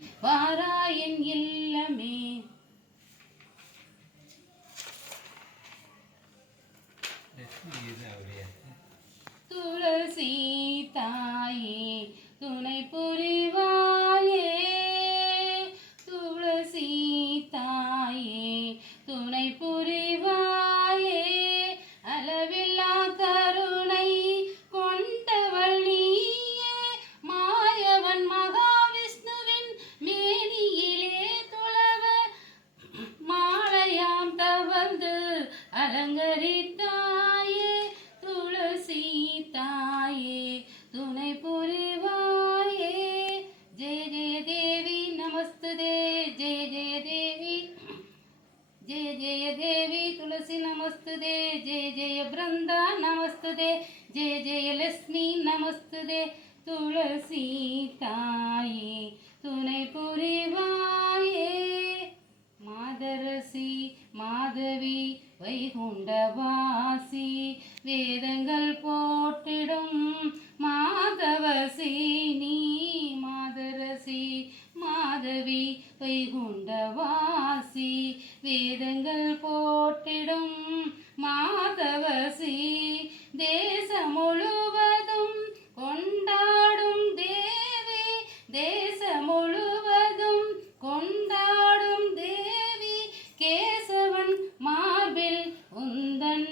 வாராயன் இல்லமே. துளசி தாயே துணை புரிவாயே, துளசி தாயே துணை புரிவாயே, அளவில்லா கருணை கொண்டவள் நீயே, மாயவன் மகாவிஷ்ணுவின் மேனியிலே துளவ மாலையாம் தவந்து அலங்கரித்தாயே, துளசி தாயே துணை புரிவாயே. ஜெய ஜெய தேவி நமஸ்துதே, ஜெய ஜெய தேவி, जय जय देवी तुलसी नमस्तुते, जय जय बृंदा नमस्तुते, जय जय लक्ष्मी नमस्तुते, तुलसी ताये तुनै पुरिवाये. मादरसी माधवी வைகுண்டவாசி, வேதங்கள் போட்டிடும் மாதவசி நீ, மாதரசி மாதவி வைகுண்டவாசி, வேதங்கள் போட்டிடும் மாதவசி, தேசம் முழுவதும் கொண்டாடும் தேவி, தேசம் முழுவதும் கொண்டாடும் தேவி, கேசவன் மார்பில் உந்தன்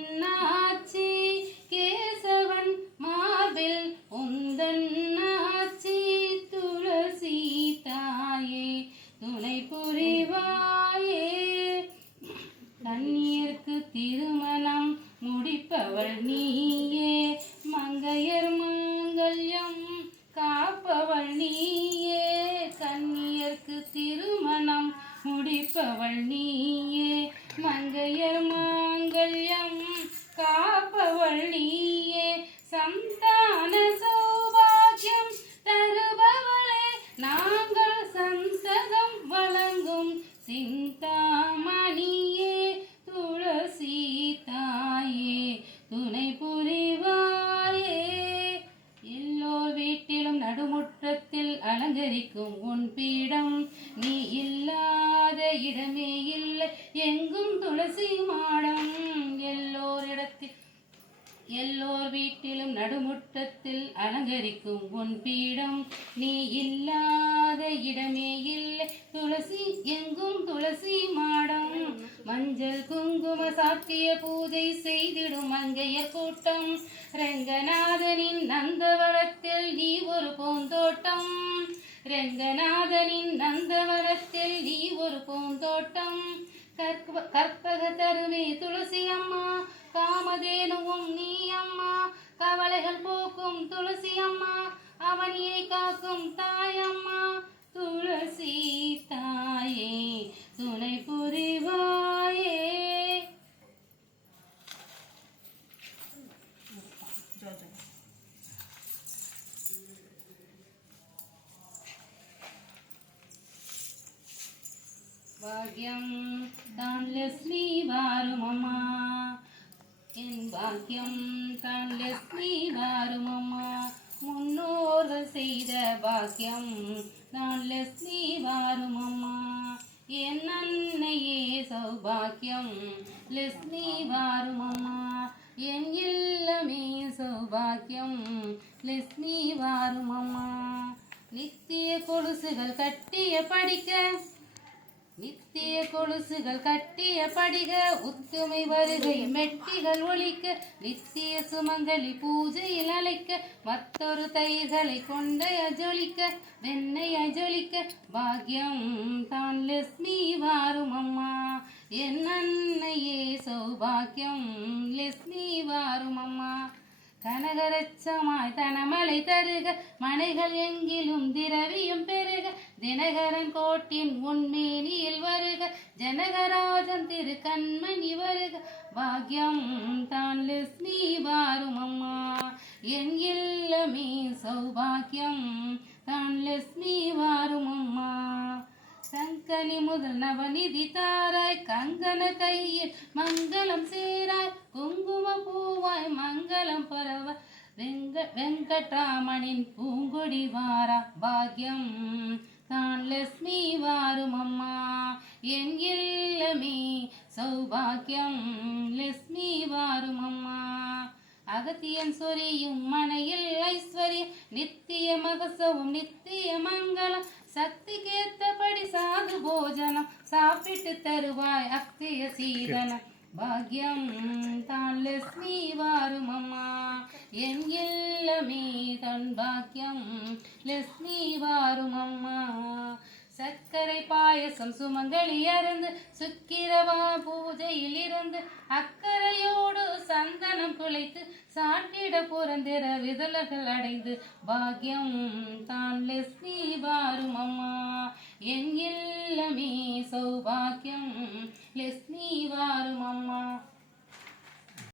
ஆட்சி, கேசவன் மார்பில் உந்தன் ஆட்சி, துளசி தாயே துணை புரிவாயே. கண்ணியர்க்கு திருமணம் முடிப்பவள் நீயே, மங்கையர் மாங்கல்யம் காப்பவள் நீயே, கண்ணியர்க்கு திருமணம் முடிப்பவள் நீயே, மங்கையர் மாங்கல்யம் காப்பவள் நீயே, சந்தான சௌபாகியம் தருபவளே, நாங்கள் சந்ததம் வழங்கும் சிந்தாமணியே, துளசி தாயே துணை புரிவாயே. எல்லோர் வீட்டிலும் நடுமுற்றத்தில் அலங்கரிக்கும் உன் பீடம், நீ இல்லாத இடமே இல்லை எங்கும் துளசி மாடம், எல்லோர் வீட்டிலும் நடுமுற்றத்தில் அலங்கரிக்கும் உன் பீடம், நீ இல்லாத இடமே இல்லை துளசி எங்கும் துளசி மாடம். மஞ்சள் குங்கும சாத்திய பூஜை செய்திடும் மங்கைய கூட்டம், ரங்கநாதனின் நந்தவனத்தில் நீ ஒரு பூந்தோட்டம், ரங்கநாதனின் நந்தவனத்தில் நீ ஒரு பூந்தோட்டம், கற்பக தருவே துளசி அம்மா, காமதேனுவும் நீ அம்மா, கவலைகள் போக்கும் துளசி அம்மா, அவனியை காக்கும் தாயம்மா, துளசி தாயே துணை புரிவாயே. பாக்யம் தான் லட்சுமி வாருமம்மா, என் பாக்கியம் தான் லட்சுமி வாருமம்மா, முன்னோர்கள் செய்த பாக்கியம் தான் லட்சுமி வாருமம்மா, என் அன்னையே சௌபாக்கியம் லட்சுமி வாருமம்மா, என் இல்லமே சௌபாக்கியம் லட்சுமி வாருமம்மா. நித்திய கொலுசுகள் கட்டிய படிக்க, நித்திய கொலுசுகள் கட்டிய படிக, உத்துமை வருகை மெட்டிகள் ஒலிக்க, நித்திய சுமங்கலி பூஜையில் அழைக்க, மற்றொரு தயிர்களை கொண்டைய ஜொலிக்க, வெண்ணைய ஜொலிக்க, பாக்யம் தான் லட்சுமி வாருமம்மா, என் அன்னையே சௌபாக்கியம் லட்சுமி வாருமம்மா. கனகரச்சமாய் தனமலை தருக, மனைகள் எங்கிலும் திரவியம் பெருக, தினகரன் கோட்டின் உன்மேனியில் வருக, ஜனகராஜன் திரு கண்மணி வருக, பாக்யம் தான் லட்சுமி வாருமம்மா, என் இல்லமே சௌபாக்கியம் தான் லட்சுமி வாருமம்மா. சங்கனி முதல் நவநிதி தாராய், கங்கன கையில் மங்களம் சேராய், குங்கும பூவாய் மங்களம் பரவ, வெங்கட்ராமனின் பூங்கொடி வாரா, பாக்யம் தான் லட்சுமி வாரும் அம்மா என் இல்லமே சௌபாக்கியம் லட்சுமி வாரும் அம்மா அகத்தியன் சொரியும் மனையில் ஐஸ்வர்யம் நித்திய மகசவும் நித்திய மங்களம் சக்தி கேத்தபடி சாது போஜனம் சாப்பிட்டு தருவாய் அக்திய சீதனம் பாக்யம் தான் லட்சுமி வாரும் அம்மா என் இல்லமே தன் பாக்கியம் லட்சுமி வாரும் அம்மா சர்க்கரை பாயசம் சுமங்கலி அருந்து சுக்கிரவா பூஜையில் இருந்து அக்கறையோடு சந்தனம் குலைத்து சாட்டிட புறந்திர விதலர்கள் அடைந்து பாக்யம் தான் லட்சுமி வாரும் அம்மா என் இல்லமே சௌபாக்கியம் லட்சுமி வாரும் அம்மா.